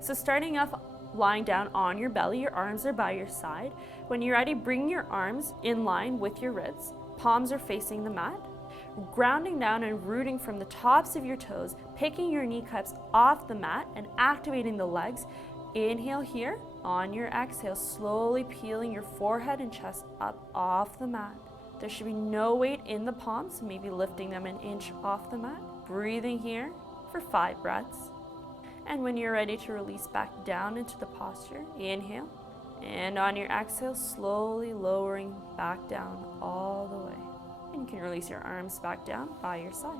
So starting off lying down on your belly, your arms are by your side. When you're ready, bring your arms in line with your wrists. Palms are facing the mat. Grounding down and rooting from the tops of your toes, picking your kneecaps off the mat and activating the legs. Inhale here. On your exhale, slowly peeling your forehead and chest up off the mat. There should be no weight in the palms, maybe lifting them an inch off the mat. Breathing here for 5 breaths. And when you're ready to release back down into the posture, inhale. And on your exhale, slowly lowering back down all the way. And you can release your arms back down by your side.